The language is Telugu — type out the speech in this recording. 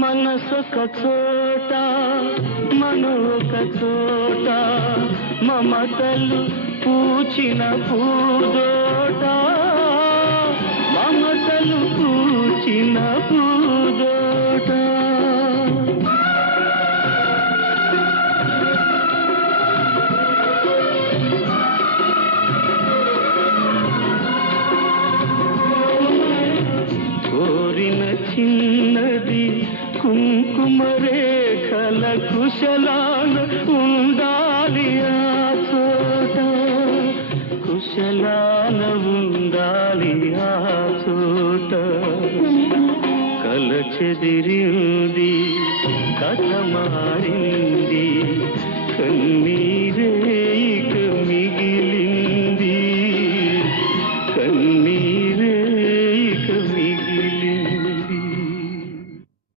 మనసొక చోట మనొక చోట మమతలు పూచిన పూదోట మమతలు పూచిన పూదోట కోరిన చిన్నది కుంకుమ రేఖల కుశలాన ఉండాలి ఆ చోట కుశలాన ఉండాలి ఆ చోట కల చెదిరింది కథ మారింది కన్నీ